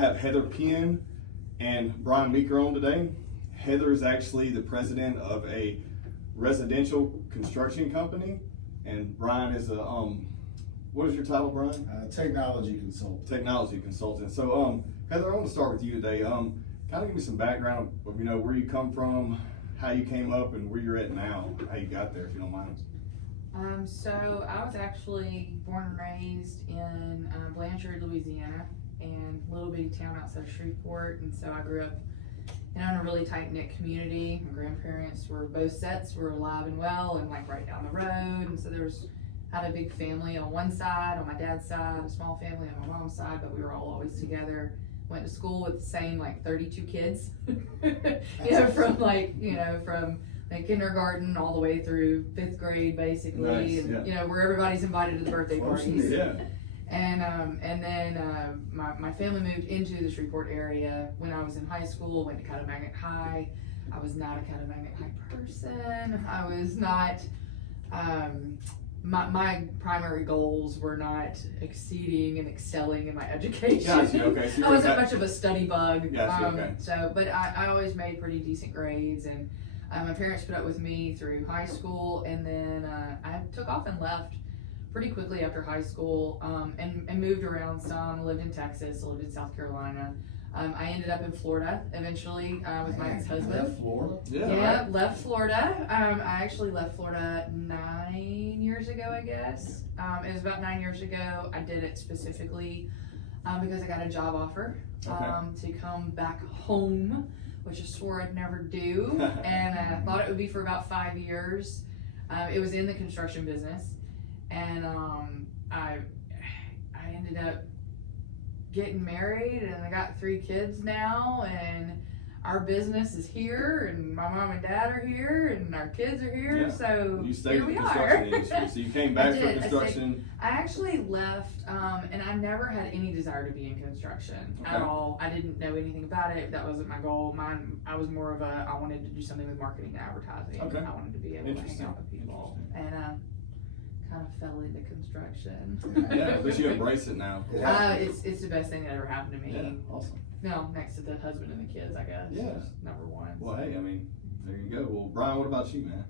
I have Heather Penn and Brian Meeker on today. Heather is actually the president of a residential construction company, and Brian is a what is your title, Brian? Technology consultant. Technology consultant. So Heather, I want to start with you today. Kind of give me some background of where you come from, how you came up, and where you're at now, how you got there, if you don't mind. So I was actually born and raised in Blanchard, Louisiana, and a little bitty town outside of Shreveport. And so I grew up in a really tight-knit community. My grandparents were, both sets were alive and well and like right down the road. And so had a big family on one side, on my dad's side, a small family on my mom's side, but we were all always together. Went to school with the same 32 kids, from kindergarten all the way through 5th grade basically. Nice, and yeah. where everybody's invited to the birthday parties. Yeah. And then my family moved into the Shreveport area when I was in high school. Went to Catamagnet High. I was not a Catamagnet High person. I was not. My primary goals were not exceeding and excelling in my education. Gotcha, okay. So I wasn't much of a study bug. Gotcha, okay. But I always made pretty decent grades, and my parents put up with me through high school, and then I took off and left pretty quickly after high school, and moved around some. Lived in Texas, lived in South Carolina. I ended up in Florida eventually with my ex-husband. Left Florida. Yeah, left Florida. I actually left Florida 9 years ago, I guess. It was about 9 years ago. I did it specifically because I got a job offer to come back home, which I swore I'd never do, and I thought it would be for about 5 years. It was in the construction business, and I ended up getting married, and I got 3 kids now, and our business is here, and my mom and dad are here, and our kids are here. Yeah. So You stayed here in we the are. construction industry, so you came back I for did. construction. I actually left, and I never had any desire to be in construction at all. I didn't know anything about it. That wasn't my goal. I was more of I wanted to do something with marketing and advertising. Okay. I wanted to be able to hang out with people, and kind of fell into construction. Yeah, but you embrace it now. It's the best thing that ever happened to me. Yeah, awesome. No, next to the husband and the kids, I guess. Yeah. Is number one. Well, hey, there you go. Well, Brian, what about you, man?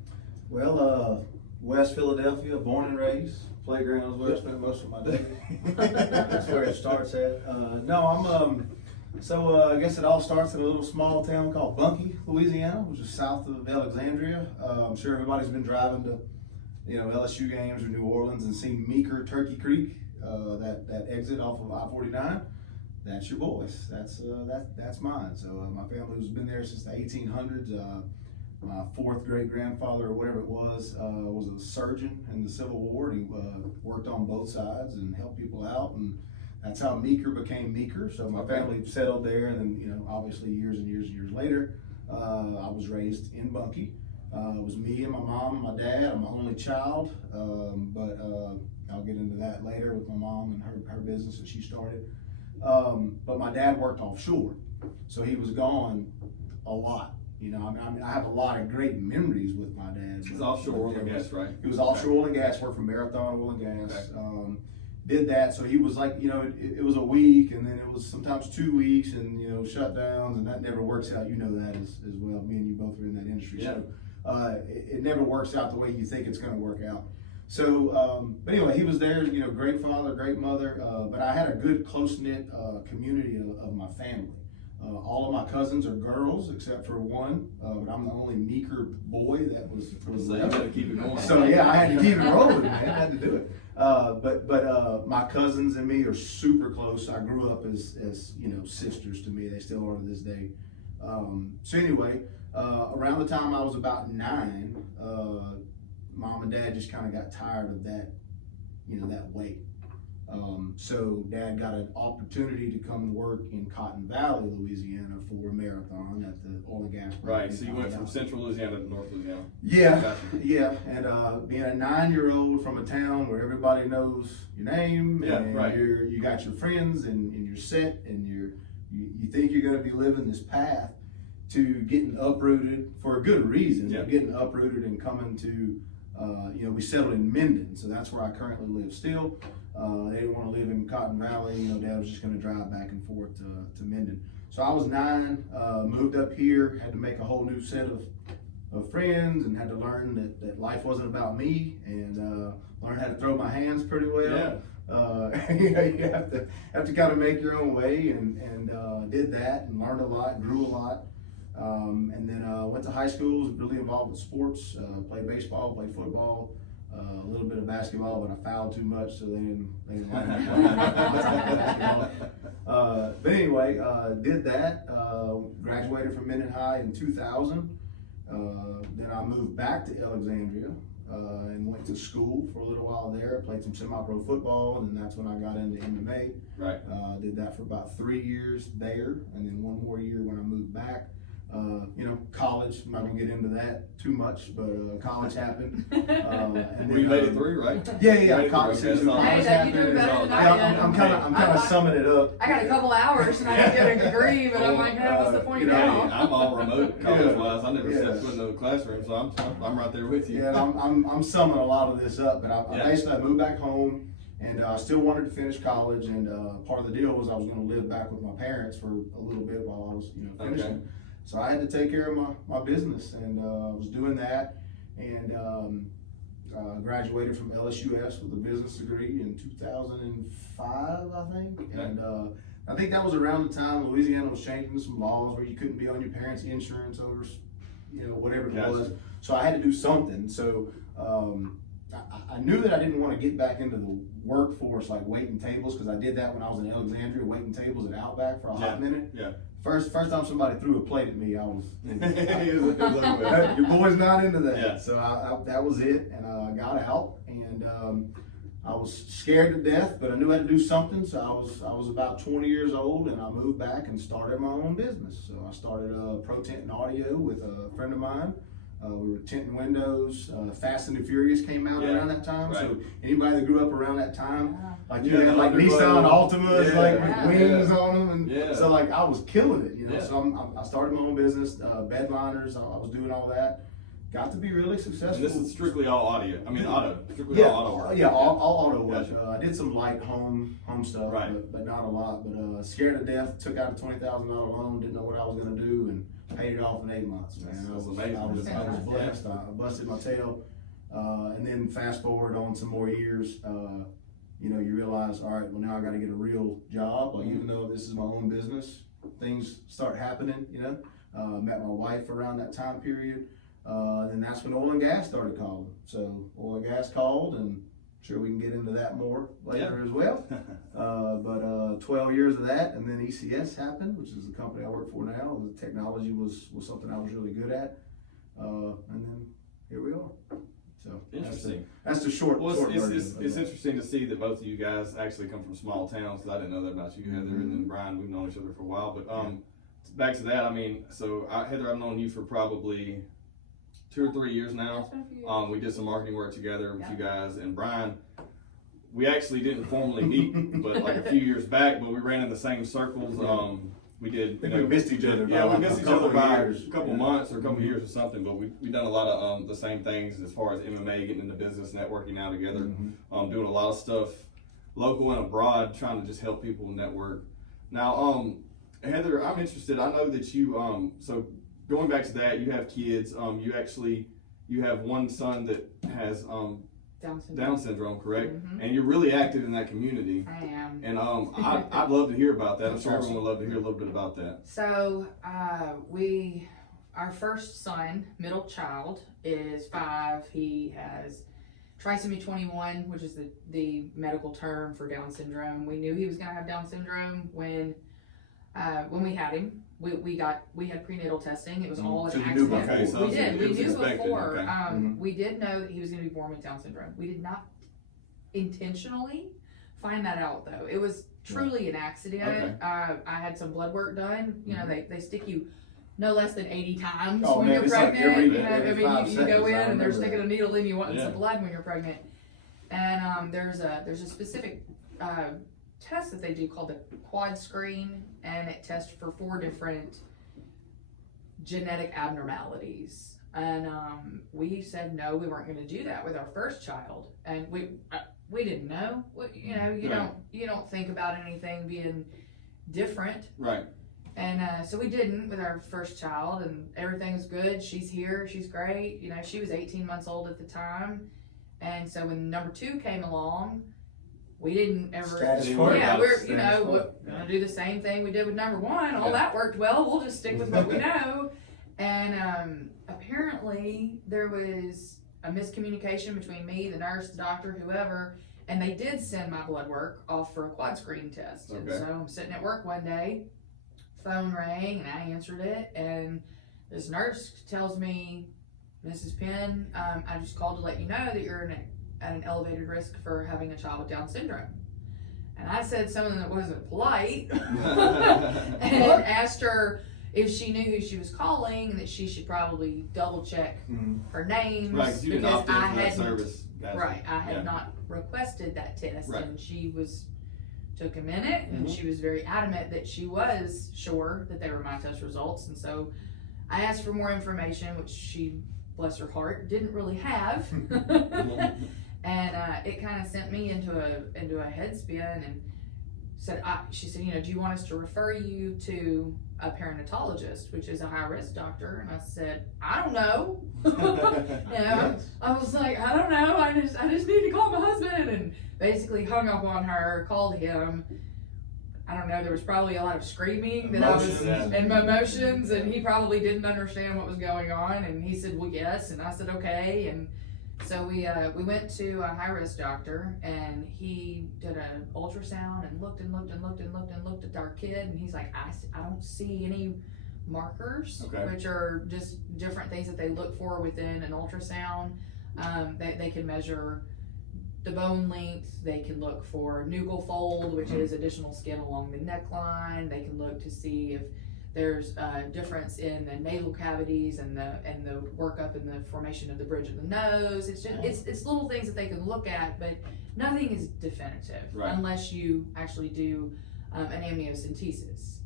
Well, West Philadelphia, born and raised. Playground is where I spent most of my day. That's where it starts at. I guess it all starts in a little small town called Bunkie, Louisiana, which is south of Alexandria. I'm sure everybody's been driving to, LSU games or New Orleans and seen Meeker, Turkey Creek, that exit off of I-49. That's your boys. That's mine. So my family has been there since the 1800s. My 4th great grandfather, or whatever it was a surgeon in the Civil War. He worked on both sides and helped people out, and that's how Meeker became Meeker. So my family settled there, and then obviously years and years and years later, I was raised in Bunkie. It was me and my mom and my dad. I'm the only child, but I'll get into that later with my mom and her business that she started. But my dad worked offshore, so he was gone a lot. I have a lot of great memories with my dad. He's offshore oil and gas, right? He was offshore oil and gas, worked for Marathon Oil and Gas. Did that, so he was it was a week, and then it was sometimes 2 weeks, and shutdowns, and that never works out. You know that as well. Me and you both are in that industry, Yeah. So it never works out the way you think it's going to work out. So, but anyway, he was there. Great father, great mother. But I had a good close knit community of my family. All of my cousins are girls except for one, but I'm the only Meeker boy that was So you gotta keep it going. So yeah, I had to keep it rolling, man. I had to do it. But my cousins and me are super close. I grew up as sisters to me. They still are to this day. So anyway, around the time I was about 9, Mom and Dad just kind of got tired of that, that weight. So Dad got an opportunity to come and work in Cotton Valley, Louisiana for Marathon at the oil and gas. Right, so you went from central Louisiana to North Louisiana. Yeah, Gotcha. yeah, and being a 9-year-old from a town where everybody knows your name, Yeah, and right. you got your friends, and you're set, and you think you're going to be living this path to getting uprooted for a good reason. Yeah. Getting uprooted and coming to, we settled in Minden, so that's where I currently live still. They didn't want to live in Cotton Valley. You know, Dad was just going to drive back and forth to Minden. So I was 9, moved up here, had to make a whole new set of friends, and had to learn that life wasn't about me, and learn how to throw my hands pretty well. You know, you have to kind of make your own way, and did that, and learned a lot, grew a lot. And then went to high school, was really involved with sports, played baseball, played football, a little bit of basketball, but I fouled too much, so they didn't like me playing basketball. But anyway, did that, graduated from Minden High in 2000. Then I moved back to Alexandria, and went to school for a little while there, played some semi-pro football, and then that's when I got into MMA. Right. Did that for about 3 years there, and then 1 more year when I moved back. You know, college, I'm not gonna get into that too much, but college happened. And Were you made it through, right? Yeah, college Okay, season. that's all. Hey, College that you happened. doing better than I Yeah, did. I'm kind of summing it up. I got a couple hours and I didn't get a degree, but I'm like, yeah, what's the point You know, Hey, now? I'm all remote college wise. I never Yeah. stepped foot into a classroom, so I'm right there with you. Yeah, I'm summing a lot of this up, but I Yeah. basically I moved back home, and I still wanted to finish college, and part of the deal was I was going to live back with my parents for a little bit while I was, you know, finishing. Okay. So I had to take care of my business, and I was doing that, and graduated from LSUS with a business degree in 2005, I think. Okay. And I think that was around the time Louisiana was changing some laws where you couldn't be on your parents' insurance over, you know, whatever it Gotcha. was. So I had to do something. So I knew that I didn't want to get back into the workforce, like waiting tables, because I did that when I was in Alexandria, waiting tables at Outback for a hot minute. Yeah. First time somebody threw a plate at me, I was, It was over. your boy's not into that. Yeah. So that was it, and I got out, and I was scared to death, but I knew I had to do something. So I was about 20 years old, and I moved back and started my own business. So I started Pro Tent and Audio with a friend of mine. We were tinting windows. Fast and the Furious came out Yeah, around that time. right. So anybody that grew up around that time, like you Yeah, had like Underglow. Nissan Altimas, Yeah. like Yeah. with wings on them, and Yeah. so like I was killing it, you know. Yeah. So I started my own business, bedliners. I was doing all that. Got to be really And successful. this is strictly all audio. I mean, auto. Strictly Yeah, all auto work. yeah, all auto work. Gotcha. I did some light home stuff, Right. but not a lot. But scared to death, took out a $20,000 loan, didn't know what I was gonna do, and paid it off in 8 months. Man, That's I was amazing. I was Yeah. blessed. I busted my tail, and then fast forward on some more years. You know, you realize, all right, well now I got to get a real job. Like even though this is my own business, things start happening. You know, met my wife around that time period. And that's when oil and gas started calling. So oil and gas called, and I'm sure we can get into that more later as well. But 12 years of that, and then ECS happened, which is the company I work for now. The technology was something I was really good at, and then here we are. So Interesting. That's the short. Well, short it's version. interesting to see that both of you guys actually come from small towns. 'Cause I didn't know that about you, Heather, and then Brian. We've known each other for a while, but back to that. I mean, so Heather, I've known you for probably 2 or 3 years now. It's been a few years. We did some marketing work together with Yeah. you guys, and Brian. We actually didn't formally meet, but like a few years back, but we ran in the same circles. Yeah. We did. I think we missed each other. Yeah, by we like missed a each other couple by years. a couple months or a couple years or something, but we done a lot of the same things as far as MMA, getting into business, networking now together, doing a lot of stuff local and abroad, trying to just help people network. Now, Heather, I'm interested. I know that you so going back to that, you have kids. You have one son that has Down syndrome, correct? Mhm. And you're really active in that community. I am. And I'd love to hear about that. I'm That's sure everyone awesome. would love to hear a little bit about that. So, our first son, middle child, is 5. He has trisomy 21, which is the medical term for Down syndrome. We knew he was gonna have Down syndrome when we had him. We had prenatal testing. It was all an So you knew accident. Okay, so We did. it We was knew expected, before. okay. We did know that he was going to be born with Down syndrome. We did not intentionally find that out, though. It was truly an accident. Okay. I had some blood work done. You know, they stick you no less than 80 times Oh, when man, you're it's like pregnant. every- you know, every 5 you go seconds, in I and they're remember sticking that. a needle in you wanting Yeah. some blood when you're pregnant. And there's a specific test that they do called the quad screen, and it tests for 4 different genetic abnormalities. And we said no, we weren't going to do that with our first child. And we didn't know. You know, you don't think about anything being different. Right. And so we didn't with our first child, and everything's good. She's here. She's great. You know, she was 18 months old at the time. And so when number 2 came along, we didn't ever. Status Didn't quo. worry Yeah, about we're, it. you know, we're gonna do the same thing we did with number 1. All Yeah. that worked well. We'll just stick with what we know. And apparently there was a miscommunication between me, the nurse, the doctor, whoever, and they did send my blood work off for a quad screen test. And Okay. so I'm sitting at work one day, phone rang, and I answered it, and this nurse tells me, Mrs. Penn, I just called to let you know that you're at an elevated risk for having a child with Down syndrome. And I said something that wasn't polite and asked her if she knew who she was calling and that she should probably double check her names. Right, 'cause you didn't opt in I from that hadn't- service. Gotcha. Right, I had Yeah. not requested that test, Right. and she took a minute, and Mhm. she was very adamant that she was sure that they were my test results, and so I asked for more information, which she, bless her heart, didn't really have, and it kind of sent me into a head spin, and she said, you know, do you want us to refer you to a perinatologist, which is a high risk doctor? And I said, I don't know. You know, Yes. I was like, I don't know. I just need to call my husband, and basically hung up on her, called him. I don't know. There was probably a lot of screaming that I was Emotions. and emotions, and he probably didn't understand what was going on. And he said, well, yes, and I said, okay. And so we went to a high risk doctor, and he did an ultrasound and looked at our kid, and he's like, I don't see any markers, Okay. which are just different things that they look for within an ultrasound. They can measure the bone length. They can look for nuchal fold, which is additional skin along the neckline. They can look to see if there's a difference in the nasal cavities and the workup in the formation of the bridge of the nose. It's just it's little things that they can look at, but nothing is definitive Right. unless you actually do an amniocentesis.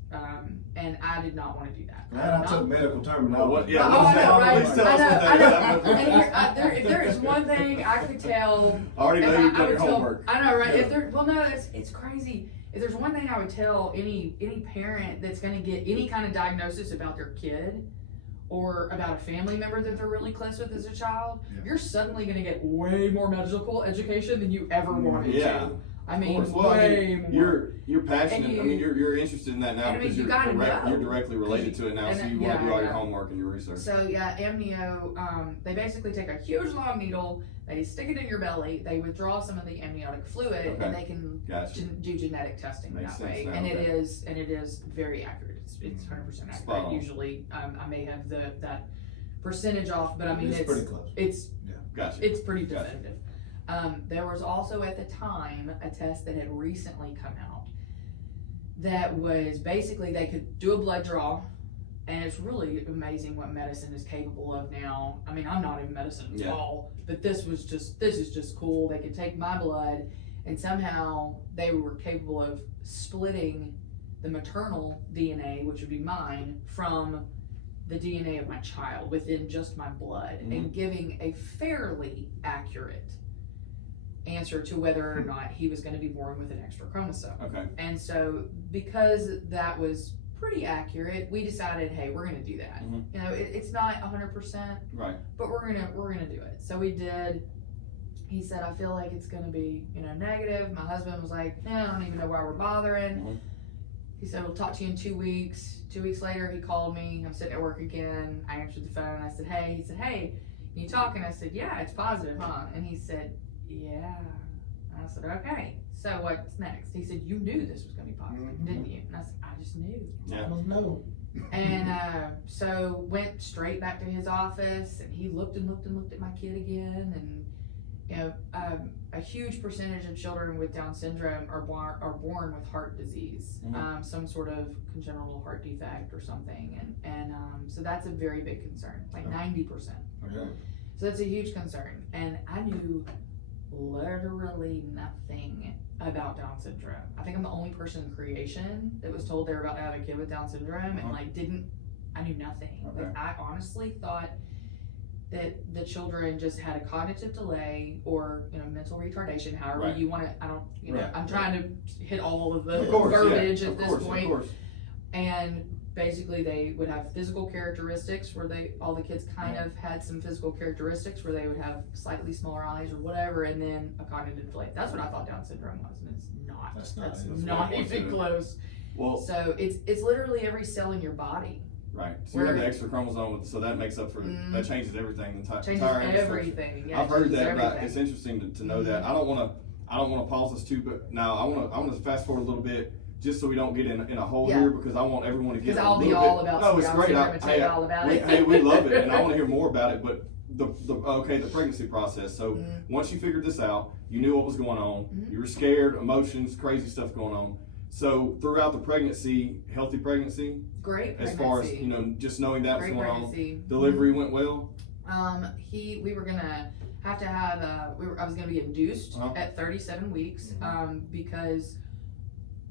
And I did not want to do that. Man, I took medical terminology. What- yeah, Oh, I know, right? Please tell us what I know. that is. And if there is one thing I could tell, I already know if you've I done would your tell, homework. I know, right? Yeah. If there, well, no, it's crazy. If there's one thing I would tell any parent that's going to get any kind of diagnosis about their kid or about a family member that they're really close with as a child, you're suddenly going to get way more medical education than you ever wanted Yeah. to. I Of mean, course. Well, I way mean, more. you're passionate. And I mean, you're interested in that now and I mean, because you you're gotta know. you're directly related to it now, And so you yeah, want to do all your yeah. homework and your research. So yeah, amnio, they basically take a huge long needle, they stick it in your belly, they withdraw some of the amniotic fluid, Okay. and they can Gotcha. do genetic testing Makes that sense way. now, And okay. it is very accurate. It's 100% Spot accurate. on. Usually, I may have that percentage off, but I mean it's pretty close. it's Gotcha. pretty Gotcha. definitive. There was also at the time a test that had recently come out that was basically they could do a blood draw, and it's really amazing what medicine is capable of now. I mean, I'm not in medicine at Yeah. all, but this is just cool. They could take my blood, and somehow they were capable of splitting the maternal DNA, which would be mine, from the DNA of my child within just my blood, and giving a fairly accurate answer to whether or not he was going to be born with an extra chromosome. Okay. And so because that was pretty accurate, we decided, hey, we're going to do that. Mhm. You know, it's not 100%, Right. but we're going to do it. So we did. He said, I feel like it's going to be, negative. My husband was like, I don't even know why we're bothering. Mhm. He said, we'll talk to you in 2 weeks. 2 weeks later, he called me. I'm sitting at work again. I answered the phone. I said, hey. He said, hey, can you talk? And I said, yeah, it's positive, huh? And he said, yeah. And I said, okay. So what's next? He said, you knew this was going to be positive, didn't you? And I said, I just knew. Yeah. No. And so went straight back to his office, and he looked at my kid again, and a huge percentage of children with Down syndrome are born with heart disease, some sort of congenital heart defect or something, and so that's a very big concern, like 90%. Okay. So that's a huge concern, and I knew literally nothing about Down syndrome. I think I'm the only person in creation that was told they were about to have a kid with Down syndrome, and I knew nothing. Okay. Like, I honestly thought that the children just had a cognitive delay or, mental retardation, however Right. you want to, I don't, Right. I'm trying to hit all of the Of course, verbiage yeah. at Of this course, point. Of course. And basically they would have physical characteristics where all the kids kind of had some physical characteristics where they would have slightly smaller eyes or whatever, and then a cognitive delay. That's what I thought Down syndrome was, and it's not. That's not it. That's That's not way more to even it. close. Well, So it's literally every cell in your body. right. So you have Where- the extra chromosome, so that makes up for that changes everything. The Changes entire infrastructure. everything. Yeah, I've heard changes that. But everything. it's interesting to know that. I don't want to pause this too, but now I want to fast forward a little bit. Just so we don't get in a hole Yeah. here, because I want everyone to get Because a I'll be little all bit. about No, it's Down great. syndrome and tell you all about it. We love it, and I want to hear more about it. But the pregnancy process. So once you figured this out, you knew what was going on. You were scared, emotions, crazy stuff going on. So throughout the pregnancy, healthy pregnancy, Great as pregnancy. far as just knowing that was Great going pregnancy. on, delivery went well. We were gonna have to have I was gonna be induced Uh-huh. at 37 weeks,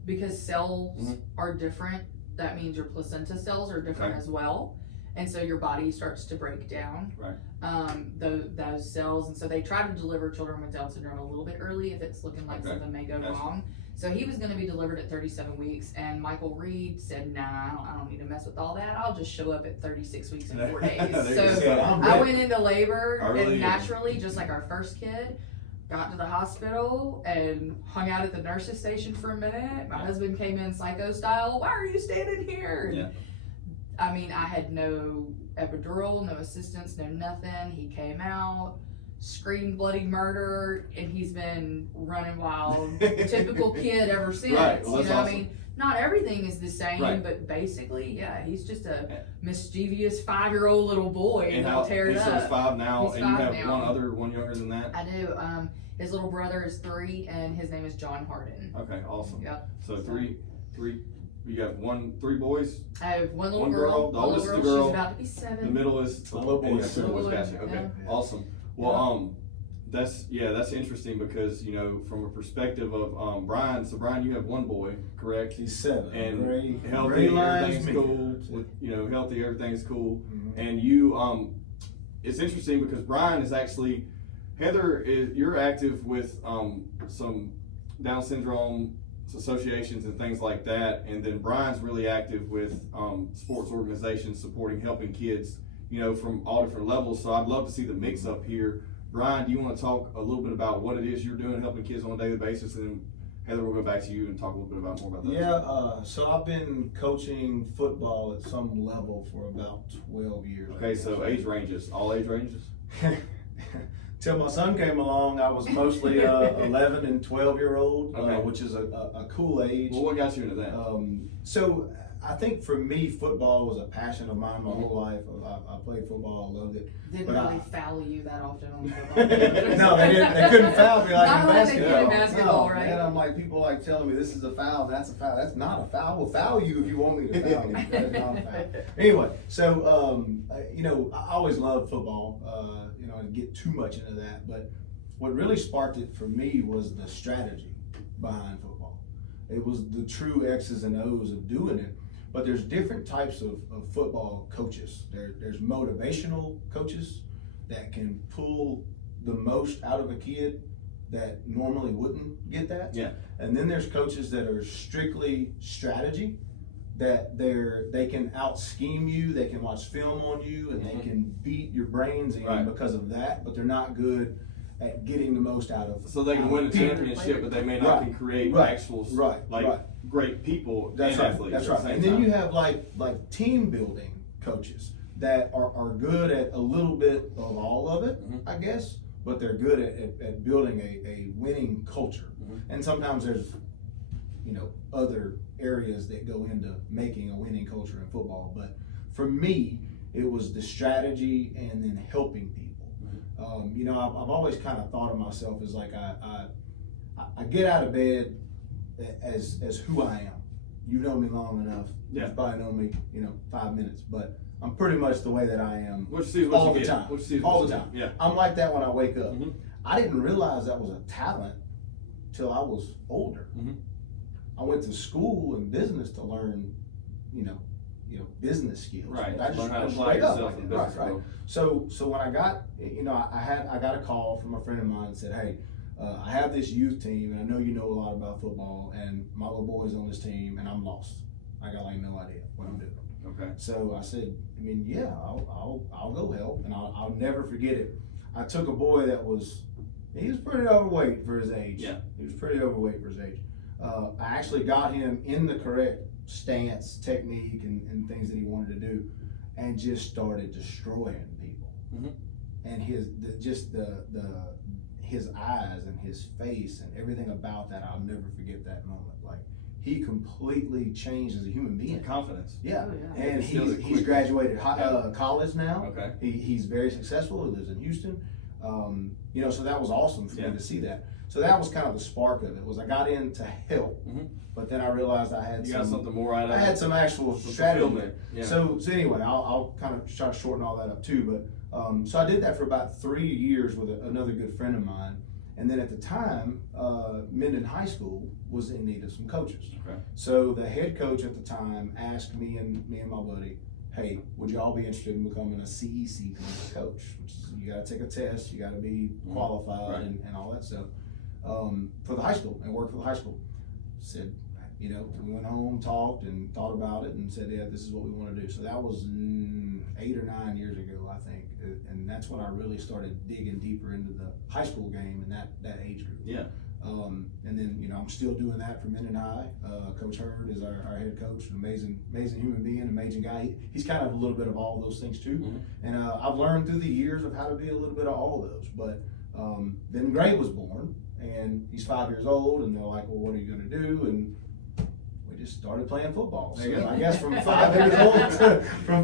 because cells are different. That means your placenta cells are different Okay. as well, and so your body starts to break down. Right. Those cells, and so they try to deliver children with Down syndrome a little bit early if it's looking like Okay. something may go Gotcha. wrong. So he was going to be delivered at 37 weeks, and Michael Reed said, "Nah, I don't need to mess with all that. I'll just show up at 36 weeks and 4 days." There you So go. I went into labor Early. and naturally, just like our first kid, got to the hospital and hung out at the nurse's station for a minute. My husband came in psycho style. "Why are you standing here?" Yeah. I mean, I had no epidural, no assistance, no nothing. He came out, screamed bloody murder, and he's been running wild. Typical kid ever since. Right, well, that's I awesome. mean, not everything is the same, Right. but basically, yeah, he's just a mischievous 5-year-old little boy, and he'll tear it so he's up. 5 now, He's and you 5 have now. one younger than that. I do. His little brother is 3, and his name is John Harden. Okay, awesome. Yep. So three. You got 3 boys. I have one little One girl, the little oldest is girl, a girl. She's about to be The 7. middle is The little boy. yeah, the little boy's Yeah. gotcha. Okay, Yeah. awesome. Well, that's interesting because from a perspective of Brian. So Brian, you have one boy, correct? He's 7. And Gray healthy, lines, everything's me. cool. Healthy, everything's cool. Mhm. And you, it's interesting because Brian is actually, you're active with some Down syndrome associations and things like that, and then Brian's really active with sports organizations supporting, helping kids, from all different levels. So I'd love to see the mix up here. Brian, do you want to talk a little bit about what it is you're doing, helping kids on a daily basis, and then Heather, we'll go back to you and talk a little bit more about that. Yeah, so I've been coaching football at some level for about 12 years. Okay, so age ranges, all age ranges. Till my son came along, I was mostly 11 and 12-year-old, Okay. which is a cool age. Well, what got you into that? So I think for me, football was a passion of mine my whole life. I played football, I loved it. Didn't But really I- foul you that often on the football field. No, they didn't. They couldn't foul me like Not in like they basketball. could in basketball, No, right? And I'm like, people like telling me this is a foul, that's a foul. That's not a foul. We'll foul you if you want me to foul you. That is not a foul. Anyway, so I always loved football. I didn't get too much into that, but what really sparked it for me was the strategy behind football. It was the true X's and O's of doing it. But there's different types of football coaches. There's motivational coaches that can pull the most out of a kid that normally wouldn't get that. Yeah. And then there's coaches that are strictly strategy, that they can out scheme you, they can watch film on you, and they can beat your brains in Right. because of that, but they're not good at getting the most out of. So they can out win a of people. championship, but they may not Right. can create Right. actual Right. great people That's and right. athletes. That's at right. the same And then time. you have like team building coaches that are good at a little bit of all of it, Mhm. I guess, but they're good at building a winning culture. Mhm. And sometimes there's other areas that go into making a winning culture in football. But for me, it was the strategy and then helping people. I've always kind of thought of myself as like I get out of bed as who I am. You've known me long enough. Yeah. You've probably known me, 5 minutes, but I'm pretty much the way that I am What you see is what all you the get. time. What you see is All what the you time. get. Yeah. I'm like that when I wake up. Mhm. I didn't realize that was a talent till I was older. Mhm. I went to school and business to learn, business skills. Right. I just Learn how to apply straight up yourself like in that. business Right. world. So when I got, I got a call from a friend of mine and said, hey, I have this youth team, and I know you know a lot about football, and my little boy's on this team, and I'm lost. I got like no idea what I'm doing. Okay. So I said, yeah, I'll go help, and I'll never forget it. I took a boy he was pretty overweight for his age. Yeah. He was pretty overweight for his age. I actually got him in the correct stance, technique, and things that he wanted to do, and just started destroying people. Mhm. And his eyes and his face and everything about that, I'll never forget that moment. Like, he completely changed as a human being. Confidence. Yeah, Oh, yeah. and Still he's quick. graduated college now. Okay. He's very successful. He lives in Houston. So that was awesome for Yeah. me to see that. So that was kind of the spark of it. Was I got in to help, Mhm. but then I realized I had You got something more out of I it. had some actual Some strategy. fulfillment. Yeah. So anyway, I'll kind of try to shorten all that up too. But so I did that for about 3 years with another good friend of mine. And then at the time, Minden High School was in need of some coaches. Okay. So the head coach at the time asked me and my buddy, hey, would you all be interested in becoming a CEC coach? Which is, you got to take a test, you got to be qualified, Right. and all that stuff for the high school and work for the high school. Said, we went home, talked, and thought about it, and said, yeah, this is what we want to do. So that was 8 or 9 years ago, I think, and that's when I really started digging deeper into the high school game and that age group. Yeah. And then, I'm still doing that for Minden High. Coach Hurd is our head coach, an amazing human being, amazing guy. He's kind of a little bit of all of those things too. Mhm. And I've learned through the years of how to be a little bit of all of those. But then Gray was born, and he's 5 years old, and they're like, well, what are you going to do? And we just started playing football. There you So go. I guess from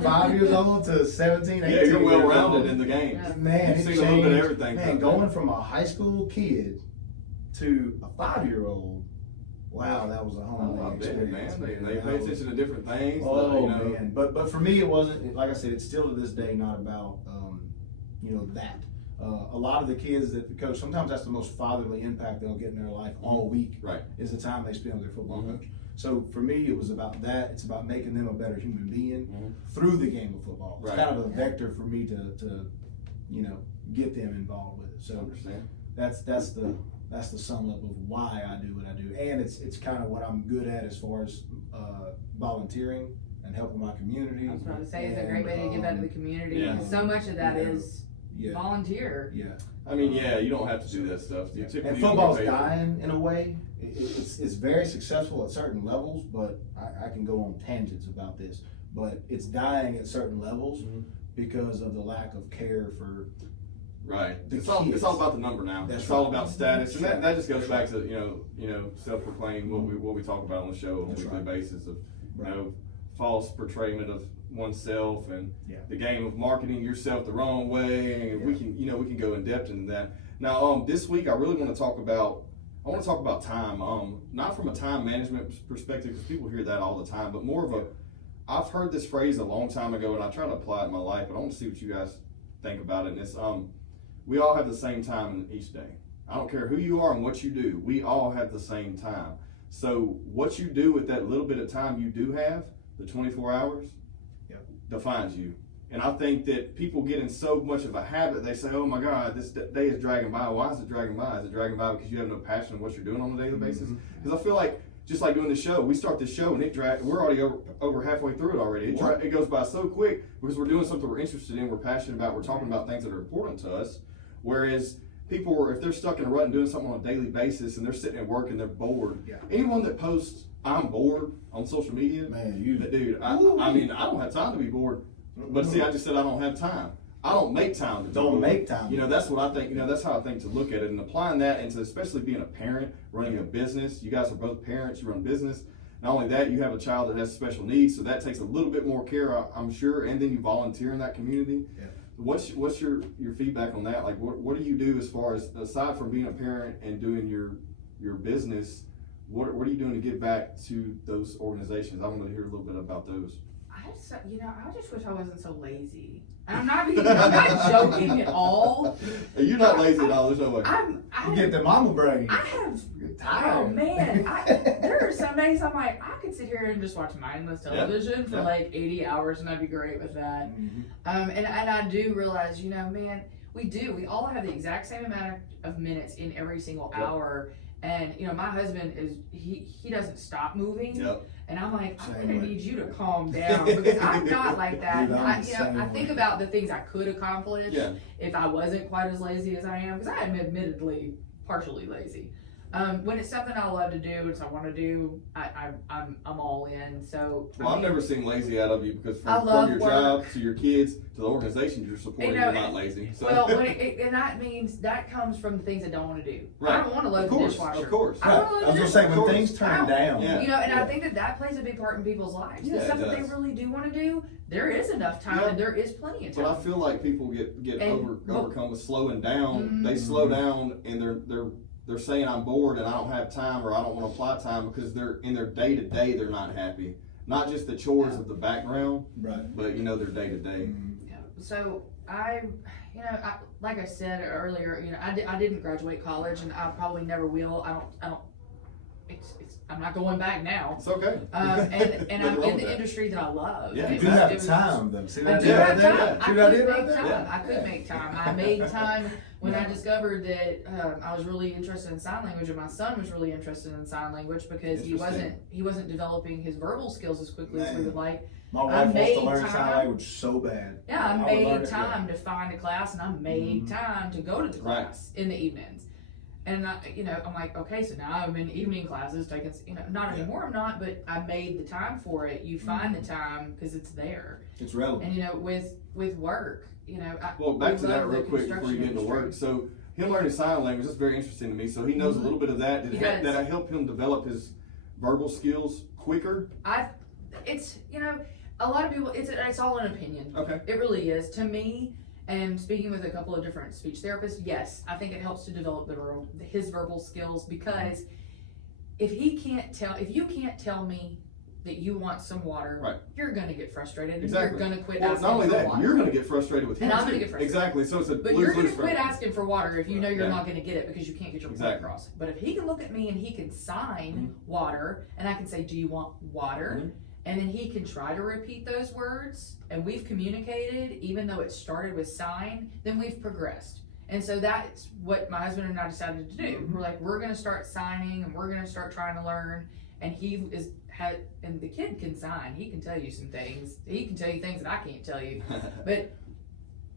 5 years old to 17, 18 Yeah, you're well years rounded old. in the game. Yeah. Man, You've it seen a little bit of changed. everything. Man, going from a high school kid to a 5-year-old, wow, that was a Oh, humbling I bet, experience. man. They That pay was- attention to different things. Oh man, but for me, it wasn't. Like I said, it's still to this day not about that. A lot of the kids that the coach, sometimes that's the most fatherly impact they'll get in their life all week. Right. Is the time they spend with their football Mhm. coach. So for me, it was about that. It's about making them a better human being Mhm. through the game of football. It's Right. kind of a vector for me to get them involved with it. I So understand. that's the sum up of why I do what I do, and it's kind of what I'm good at as far as volunteering and helping my community. I was about to say, it's a great way to give back to the community. Yeah. And so much of that is Yeah, volunteer. yeah. I mean, yeah, you don't have to do that stuff. You typically And don't football's get paid for it. dying in a way. It's very successful at certain levels, but I can go on tangents about this. But it's dying at certain levels Mhm. because of the lack of care for. Right. The It's all kids. about the number now. That's It's all right. about status, and that just goes back That's to self-proclaimed what we talk about on the show on a That's weekly right. basis of Right. false portrayment of oneself and Yeah. the game of marketing yourself the wrong way. And we can go in depth into that. Now, this week I really want to talk about time. Not from a time management perspective, because people hear that all the time, but more of I've heard this phrase a long time ago, and I try to apply it in my life, but I want to see what you guys think about it. And it's we all have the same time each day. I don't care who you are and what you do. We all have the same time. So what you do with that little bit of time you do have, the 24 hours, defines you. And I think that people get in so much of a habit, they say, oh my God, this day is dragging by. Why is it dragging by? Is it dragging by because you have no passion in what you're doing on a daily basis? Because I feel like, just like doing the show, we start this show and we're already over halfway through it already. It goes by so quick because we're doing something we're interested in, we're passionate about, we're talking about things that are important to us. Whereas people, if they're stuck in a rut and doing something on a daily basis and they're sitting at work and they're bored, anyone that posts, I'm bored on social media, Man, dude, I mean, I don't have time to be bored. But see, I just said I don't have time. I don't make time to be Don't bored. make time. That's what I think. That's how I think to look at it and applying that into, especially being a parent, running a business. You guys are both parents. You run a business. Not only that, you have a child that has special needs, so that takes a little bit more care, I'm sure. And then you volunteer in that community. Yeah. What's your feedback on that? Like, what do you do as far as, aside from being a parent and doing your business? What are you doing to give back to those organizations? I want to hear a little bit about those. I I just wish I wasn't so lazy. I'm not joking at all. You're not lazy at all. There's no way. You get the mama brain. I have. You're Oh tired. man, there are some days I'm like, I could sit here and just watch mindless television for like 80 hours, and I'd be great with that. And I do realize, man, we all have the exact same amount of minutes in every single hour. And my husband he doesn't stop moving. Yep. And I'm like, I'm Same gonna way. need you to calm down because I'm not like that. Dude, I'm the same I way. think about the things I could accomplish Yeah. if I wasn't quite as lazy as I am, because I am admittedly partially lazy. When it's something I love to do and I want to do, I'm all in. So Well, I've never seen lazy out of you because I from love your work. job to your kids to the organization you're supporting, you're not lazy. So. Well, and that means that comes from the things I don't want to do. Right. I don't want to load Of the course, dishwasher. of course. I don't want to I load was the gonna say, when dishwasher. things turn I don't. down. Yeah. And I think that plays a big part in people's lives. Yeah, The stuff it that they does. really do want to do, there is enough time Yeah. and there is plenty of But I time. feel like people get And- overcome with slowing down. They Mhm. slow down and they're saying I'm bored and I don't have time or I don't want to apply time because they're in their day to day they're not happy. Not just the chores of the background, Right. but their day to day. Yeah. So like I said earlier, I didn't graduate college and I probably never will. I don't. I'm not going back now. It's okay. And I'm Nothing wrong in with the that. industry that I love. Yeah, You It do was- have it was- time though. See I that do idea right have there? time. See I that could idea right make there? time. Yeah. I could make time. I made time when I discovered that I was really interested in sign language, and my son was really interested in sign language because he wasn't developing his verbal skills as quickly as we would like. My wife wants to made learn sign time. language so bad. Yeah, I would learn made it, time to find a class, and I made Mhm. time to go to the Right. class in the evenings. And I'm like, okay, so now I'm in evening classes taking, not Yeah. anymore. I'm not, but I made the time for it. You find the time because it's there. It's relevant. And with work, Well, back we to that love the real quick before you get into construction work. So him learning sign language, that's very interesting to me. So he knows a little bit of that. He does. Did I help him develop his verbal skills quicker? It's a lot of people. It's all an opinion. Okay. It really is. To me, and speaking with a couple of different speech therapists, yes, I think it helps to develop his verbal skills because if you can't tell me that you want some water, Right. you're gonna get frustrated. And Exactly. You're gonna quit Well, asking not only for that, water. you're going to get frustrated with him. And I'm too. gonna get frustrated. Exactly. So it's a But you're gonna lose-lose quit for him. asking for water if you know you're Yeah. not gonna get it because you can't get your point Exactly. across. But if he can look at me and he can sign water, and I can say, "Do you want water?" Mhm. And then he can try to repeat those words, and we've communicated, even though it started with sign, then we've progressed. And so that's what my husband and I decided to do. Mhm. We're like, we're gonna start signing and we're gonna start trying to learn. And and the kid can sign. He can tell you some things. He can tell you things that I can't tell you. But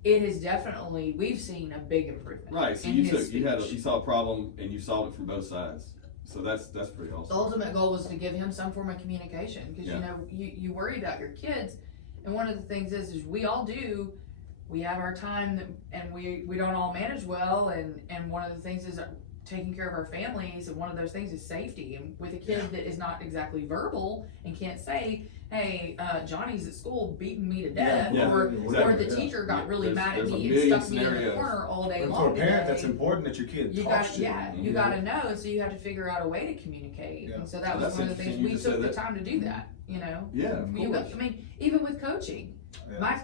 it is definitely, we've seen a big improvement. Right. So in you his you saw a problem and you solved it from both sides. So that's pretty The awesome. ultimate goal was to give him some form of communication because Yeah. you worry about your kids, and one of the things is we all do. We have our time and we don't all manage well, and one of the things is taking care of our families, and one of those things is safety. And with a kid that is not exactly verbal and can't say, "Hey, Johnny's at school beating me to death," Yeah, or exactly. the teacher got really There's- mad at there's a me and million stuck me in the scenarios. corner all day But long. for a parent, today. that's important that your kid You talks got, to you. yeah, you Mhm. got to know, so you have to figure out a way to communicate. Yeah. And so So that was that's one of the things interesting you we just took said the that. time to do that. Yeah, of course. I mean, even with coaching, Yeah.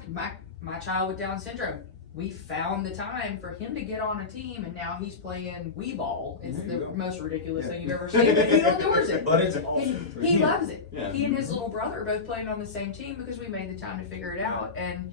my child with Down syndrome, we found the time for him to get on a team, and now he's playing Wii ball. It's There you the go. most ridiculous Yeah. thing you've ever seen, but he adores it. But it's awesome. for He him. loves it. Yeah. He and his little brother are both playing on the same team because we made the time to figure it out. And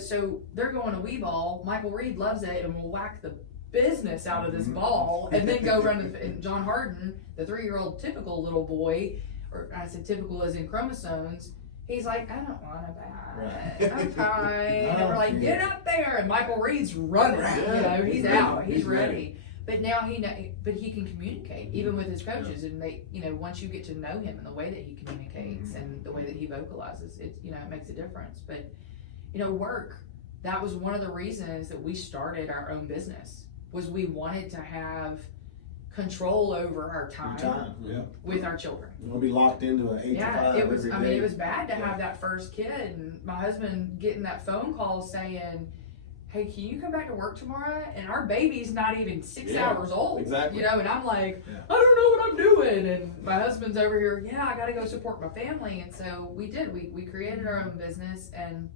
so they're going to Wii ball. Michael Reed loves it and will whack the business out of this Mhm. ball and then go run to and John Harden, the 3-year-old typical little boy, or I said typical as in chromosomes. He's like, "I don't want to bat. Right. I'm fine." And we're like, Okay. "Get up there!" And Michael Reed's running. Yeah, He's he's out. ready. He's He's ready. ready. But now he can communicate even with his coaches, and they, once you get to know him and the way that he communicates Mhm. and the way that he vocalizes, it makes a difference. But work, that was one of the reasons that we started our own business, was we wanted to have control over our Your time, time. Yeah. with our children. We'll be locked into an 8 to 5 It was. every I mean, day. it was bad to Yeah. have that first kid, and my husband getting that phone call saying, hey, can you come back to work tomorrow? And our baby's not even 6 Yeah, hours old. exactly. You know, and I'm like, Yeah. I don't know what I'm doing. And my husband's over here, yeah, I gotta go support my family. And so we did. We created our own business, and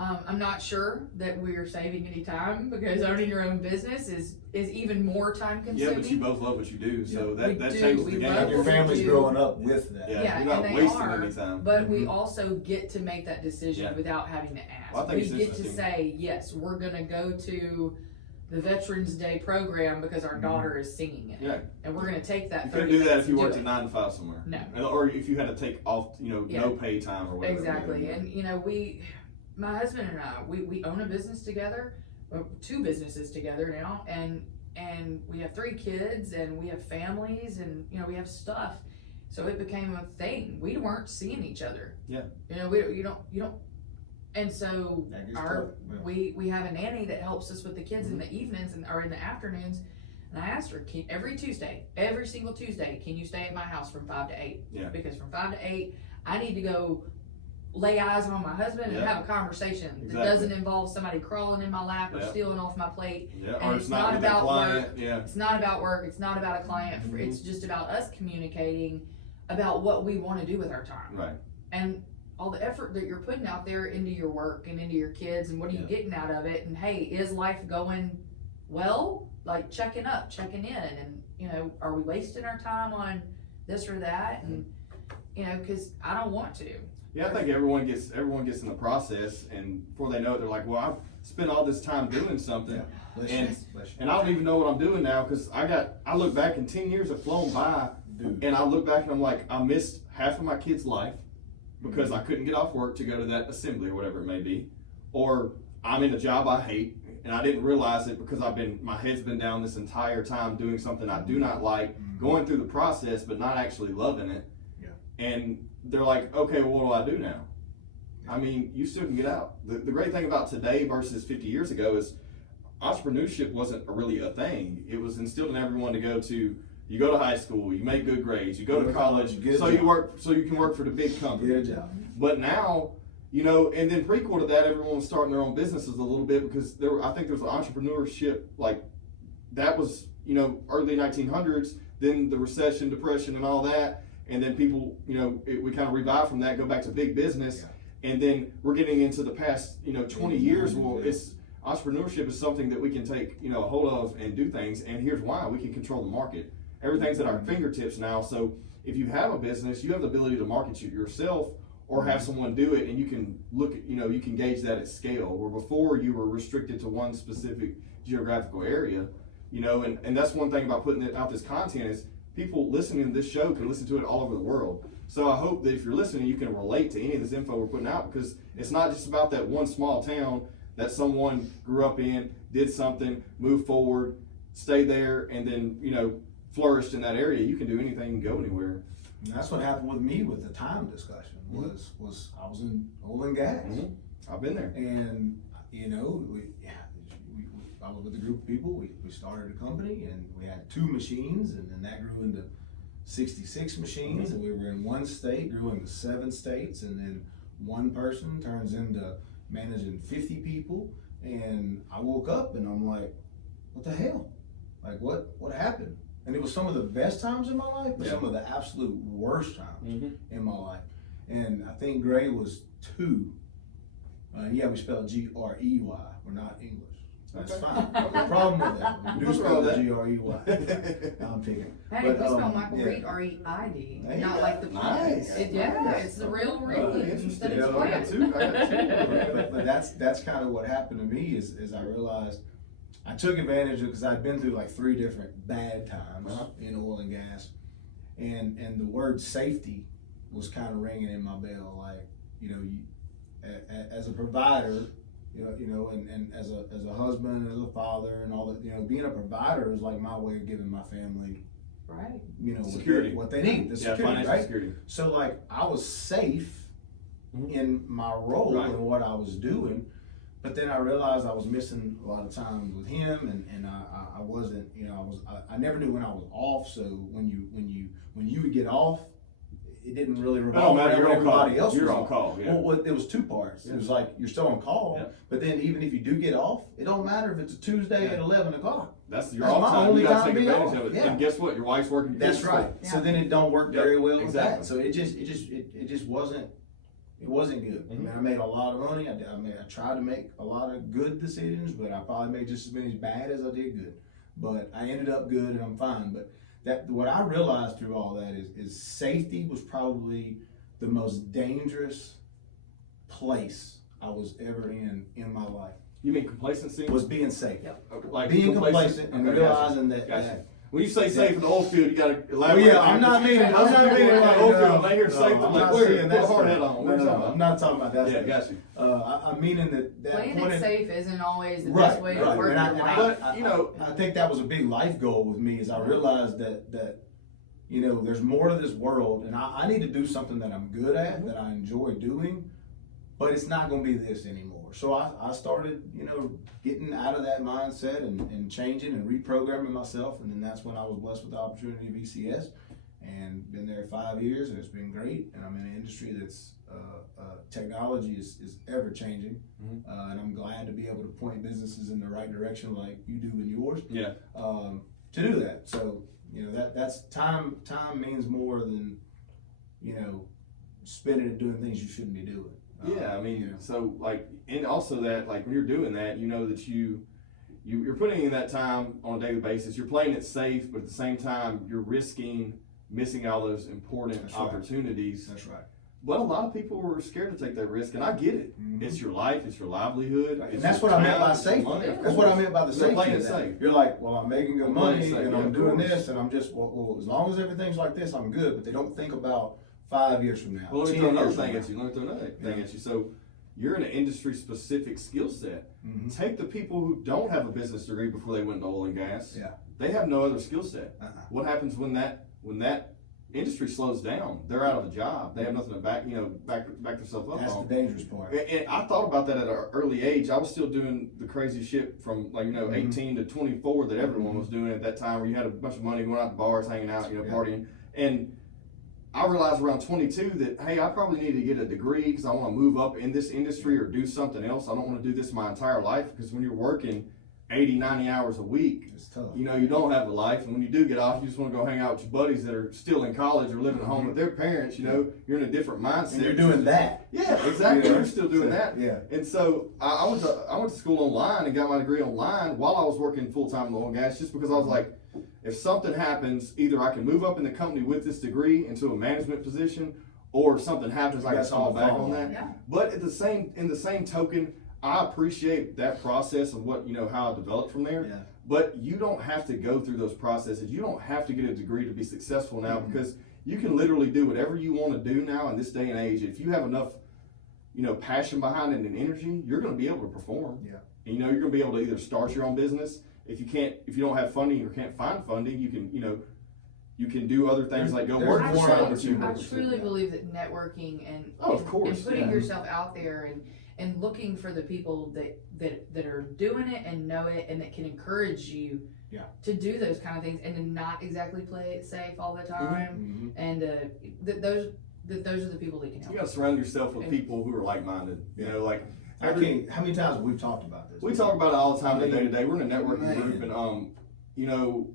I'm not sure that we are saving any time, because owning your own business is even more time Yeah, consuming. but you both love what you do, so We that do. changes We the game. love And your what we family's do. growing up with that. Yeah, Yeah, you're not and they wasting are, any time. But we also get to make that decision Yeah. without having to ask. Well, I think We it's get to interesting. say, yes, we're gonna go to the Veterans Day program because our daughter is singing it. Yeah. And we're gonna take that You 30 couldn't do that minutes if you and worked do a it. 9 to 5 somewhere. No. Or if you had to take off, Yeah. no pay time or whatever. Exactly, and my husband and I, we own a business together, well, 2 businesses together now, and we have 3 kids, and we have families, and we have stuff, so it became a thing. We weren't seeing each other. Yeah. You don't, and so That gets our tough, yeah. we have a nanny that helps us with the kids in the evenings or in the afternoons. And I asked her, every single Tuesday, can you stay at my house from 5 to 8? Yeah. Because from 5 to 8, I need to go lay eyes on my husband and Yeah. have a conversation that Exactly. doesn't involve somebody crawling in my lap or Yeah. stealing off my plate. Yeah, And or it's it's not not with the about client. work. Yeah. It's not about work. It's not about a client. Mhm. It's just about us communicating about what we want to do with our time. Right. And all the effort that you're putting out there into your work and into your kids, and what are you Yeah. getting out of it? And hey, is life going well? Like checking in, and are we wasting our time on this or that? And because I don't want to. Yeah, I think everyone gets in the process, and before they know it, they're like, "Well, I've spent all this time doing something, Yeah. Bless And- you. Bless you. and I don't even know what I'm doing now." Because I look back, and 10 years have flown by, Dude. and I look back and I'm like, I missed half of my kid's life because I couldn't get off work to go to that assembly or whatever it may be, or I'm in a job I hate and I didn't realize it because my head's been down this entire time doing something I do not like, going through the process but not actually loving it. Yeah. And they're like, okay, well, what do I do now? I mean, you still can get out. The great thing about today versus 50 years ago is entrepreneurship wasn't really a thing. It was instilled in everyone to you go to high school, you make good grades, you go to college, Get a so you job. can work for the big company. Get a job. But now, and then prequel to that, everyone was starting their own businesses a little bit because I think there was entrepreneurship, like, that was, early 1900s, then the recession, depression, and all that. And then people, we kind of revive from that, go back to big business. Yeah. And then we're getting into the past, 20 years. Well, entrepreneurship is something that we can take, a hold of and do things. And here's why: we can control the market. Everything's at our fingertips now. So if you have a business, you have the ability to market it yourself, or have someone do it, and you can look at, you can gauge that at scale. Where before you were restricted to one specific geographical area, and that's one thing about putting out this content is people listening to this show can listen to it all over the world. So I hope that if you're listening, you can relate to any of this info we're putting out, because it's not just about that one small town that someone grew up in, did something, moved forward, stayed there, and then, flourished in that area. You can do anything and go anywhere. And that's what happened with me with the time discussion. Was I was in oil and gas, I've been there. and I was with a group of people. We started a company, and we had 2 machines, and then that grew into 66 machines, and we were in one state, grew into 7 states, and then one person turns into managing 50 people. And I woke up and I'm like, what the hell? Like, what happened? And it was some of the best times in my life, but some of the absolute worst times in my life. And I think Gray was 2. We spell Grey. We're not English. That's Okay. fine. No problem with that. We do What's spell wrong with Grey. I'm picking. Hey, But, we spell um, Michael yeah. Reed Reid, There you not go. like the Nice. It's the real Reed instead of Yeah, I got plant. 2. I got 2. but that's kind of what happened to me is I realized I took advantage of, because I'd been through like 3 different bad times in oil and gas, and the word safety was kind of ringing in my bell. Like, as a provider, and as a husband, as a father, and all that, being a provider is like my way of giving my family, Right. Security. what they need, the Yeah, security, financial right? security. So like I was safe Mhm. in my role Right. and what I was doing, but then I realized I was missing a lot of time with him, and I wasn't, I never knew when I was off. So when you would get off, it didn't really It don't revolve matter, around you're what on call. everybody else You're was on call, yeah. Well, it was two parts. It was like, you're still on call, Yeah. but then even if you do get off, it don't matter if it's a Tuesday Yeah. at 11 o'clock. That's your That's off my time. only You gotta time take being advantage off, of it. yeah. And guess what? Your wife's working. your That's kids' right. Yeah. So then it don't work Yep, very well with exactly. that. So it just wasn't good. I mean, I made a lot of money. I tried to make a lot of good decisions, but I probably made just as many bad as I did good. But I ended up good and I'm fine. But what I realized through all that is safety was probably the most dangerous place I was ever in my life. You mean complacency? Was being safe. Like Being complacent and Okay, realizing gotcha. that When you say safe in the oil field, you gotta well, elaborate. yeah, I'm not meaning Most people in the like, oil no, field, they hear safe, I'm I'm not like, where? saying Put a that's hard the- hat on. What No, are you no, talking I'm about? not talking about that. Yeah, got you. I'm meaning that Playing point it safe isn't always the Right, best way to right. work And your I- life. But, you know, I think that was a big life goal with me, is I realized that you know, there's more to this world, and I need to do something that I'm good at, that I enjoy doing, but it's not going to be this anymore. So I started, you know, getting out of that mindset and changing and reprogramming myself, and then that's when I was blessed with the opportunity of ECS, and been there 5 years, and it's been great. And I'm in an industry that's technology is ever changing, and I'm glad to be able to point businesses in the right direction like you do in yours. Yeah. To do that. So, you know, that's time means more than, you know, spending it doing things you shouldn't be doing. Yeah, I mean, you know. so like, and also that, like, when you're doing that, you know that you're putting in that time on a daily basis. You're playing it safe, but at the same time, you're risking missing all those important That's right. opportunities. That's right. But a lot of people were scared to take that risk, and I get it. Mhm. It's your life, it's your livelihood. And it's that's your what I meant time, by it's your safety. money. That's what I meant by the You're safety. playing of it that. safe. You're like, well, I'm making good I'm playing money it safe, and yeah, I'm of doing course. this, and I'm just, well, as long as everything's like this, I'm good. But they don't think about 5 years from now. Well, let me 10 throw another years from thing now. at you. Let me throw another thing Yeah. at you. So you're in an industry-specific skill set. Mhm. Take the people who don't have a business degree before they went into oil and gas. Yeah. They have no other skill set. Uh-uh. What happens when that industry slows down? They're out of a job. They have nothing to back themselves up That's the on. dangerous part. And I thought about that at an early age. I was still doing the crazy shit from, like, you know, Mhm. 18 to 24 that everyone was doing at that time, where you had a bunch of money going out to bars, hanging out, you know, Yeah. partying. And I realized around 22 that, hey, I probably need to get a degree because I want to move up in this industry or do something else. I don't want to do this my entire life, because when you're working 80, 90 hours a week, It's tough. you know, you don't have a life. And when you do get off, you just want to go hang out with your buddies that are still in college or living at home with their parents. You know, you're in a different mindset. And you're doing that. Yeah, exactly. You know? You're still doing So, that. Yeah. And so I went to school online and got my degree online while I was working full time in oil and gas, just because I was like, if something happens, either I can move up in the company with this degree into a management position, or if something happens, You I can got fall something back to fall on on. that. Yeah. But in the same token, I appreciate that process of what, you know, how I developed from there. Yeah. But you don't have to go through those processes. You don't have to get a degree to be successful now, because you can literally do whatever you want to do now in this day and age. If you have enough, you know, passion behind it and energy, you're going to be able to perform. Yeah. And, you know, you're going to be able to either start your own business. If you don't have funding or can't find funding, you can, you know, you can do other things like go There's work I for more someone or truly, two. I opportunities. truly Yeah. believe that networking and Oh, of and- course, and putting yeah. yourself out there and looking for the people that are doing it and know it and that can encourage you Yeah. to do those kind of things and to not exactly play it safe all the time. Mhm. And those are the people that can help. You got to surround yourself with And- people who are like-minded. You know, like I can't, how many times have we talked about this? we talk about it all the time, I mean, day to day. We're in a networking man. group, and you know,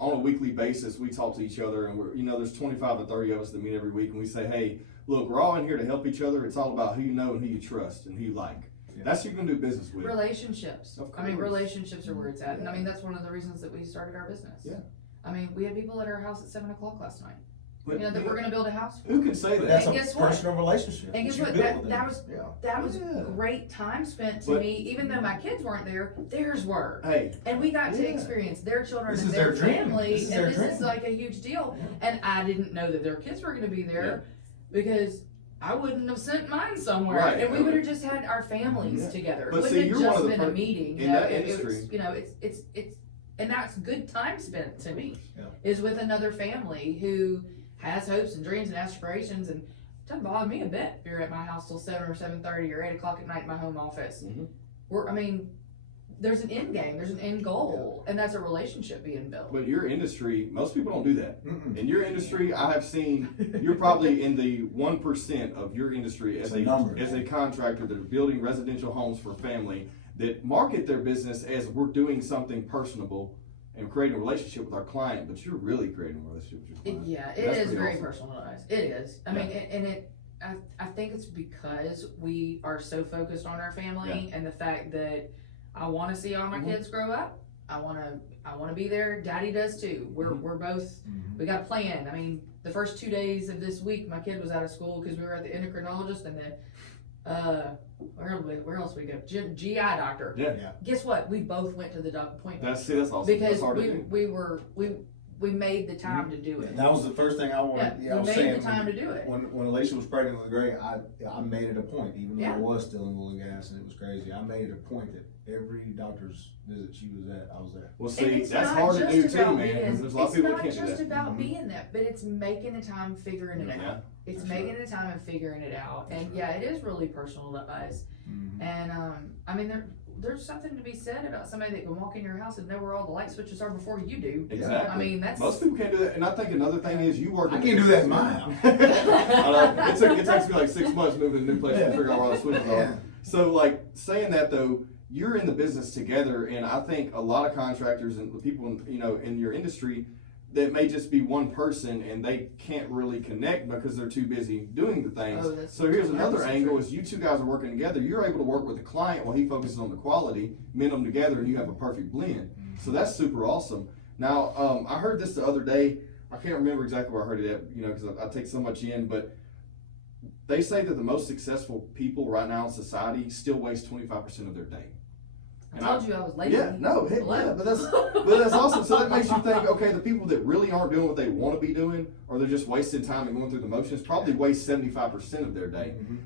on a weekly basis, we talk to each other, and you know, there's 25 to 30 of us that meet every week, and we say, hey, look, we're all in here to help each other. It's all about who you know and who you trust and who you like. Yeah. That's who you can do business with. Relationships. Of I mean, course. relationships are where it's at. And I Yeah. mean, that's one of the reasons that we started our business. Yeah. I mean, we had people at our house at 7:00 last night. But, You know, that we're going to build a house for. who can say But that? that's And a guess what? personal relationship. And guess you what? build That- with that them. was- Yeah. That was Yeah. great time spent to But- me, even though my kids weren't there, theirs were. Hey, And we got to Yeah. experience their children This and is their their dream. family. This is and their this is dream. like a huge deal. Yeah. And I didn't know that their kids were going to be there because I wouldn't have sent mine somewhere. Right. And we would have just had our families Yeah. together. But It see, wouldn't you're have one just of the been a per- meeting. in that It was, industry. you know, it's and that's good time spent to me. Yeah. Is with another family who has hopes and dreams and aspirations, and it doesn't bother me a bit if you're at my house till 7 or 7:30 or 8 o'clock at night in my home office. Mhm. I mean, there's an end game, there's an end goal, and that's a relationship being built. But your industry, most people don't do that. Mm-mm. In your industry, I have seen you're probably in the 1% of your industry as It's a number. as a contractor that are building residential homes for family that market their business as we're doing something personable and creating a relationship with our client, but you're really creating a relationship with your client. Yeah, it That's is pretty very awesome. personalized. It is. I mean, I think it's because we are so focused on our family and the fact that I want to see all my Mhm. kids grow up. I want to be there. Daddy does too. We're both. Mhm. We got a plan. I mean, the first 2 days of this week, my kid was out of school because we were at the endocrinologist and the where else we go? GI doctor. Yeah, Guess what? We both went to the appointment that's awesome. because That's hard to do. we made the time to do it. And that was the first thing I wanted. Yeah, I we was made saying the time to do it. when Alicia was pregnant with Gray, I made it a point, even though Yeah. I was still in oil and gas and it was crazy. I made it a point that every doctor's visit she was at, I was there. Well, And see, it's that's not hard to just do too, about man. being- 'Cause there's a lot of people that can't It's do not just that. about Mhm. being there, but it's making the time, figuring it Yeah, out. It's for making sure. the time and figuring it out. And sure. yeah, it is really personal to us. Mhm. And I mean, there's something to be said about somebody that can walk in your house and know where all the light switches are before you do. exactly. I mean, that's Most people can't do that, and I think another thing is you work. I can't do that in my house. It takes me like 6 months moving to a new place to figure out where all the switches Yeah. are. So, like, saying that though, you're in the business together, and I think a lot of contractors and people, in your industry, that may just be one person and they can't really connect because they're too busy doing the things. Oh, that's So here's another 100% angle: true. is you two guys are working together. You're able to work with the client while he focuses on the quality, mend them together, and you have a perfect blend. So that's super awesome. Now, I heard this the other day. I can't remember exactly where I heard it at, because I take so much in, but they say that the most successful people right now in society still waste 25% of their day. I And told you I was lazy. Yeah, no, heck, Hello? yeah, but that's awesome. So that makes you think, okay, the people that really aren't doing what they want to be doing, or they're just wasting time and going through the motions, probably waste 75% of their day. Mhm.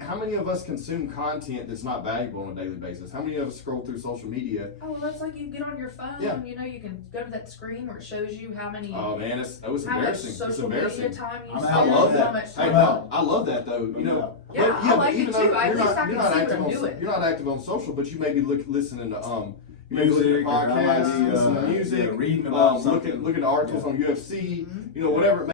How many of us consume content that's not valuable on a daily basis? How many of us scroll through social media? Oh, well, that's like you get on your phone. Yeah. You can go to that screen where it shows you how many. Oh man, it was how much embarrassing. It's social media embarrassing. time you I'm spend. out. I love how that. much Hey, I'm time- out. I love that though. Yeah, but, I but like it even too. though At you're least not, I can you're not see what active I'm on doing. you're not active on social, but you may be listening to you may be listening Music, to or I might podcasts, be, listening to music, reading about something. looking at articles on UFC, Mhm. whatever it may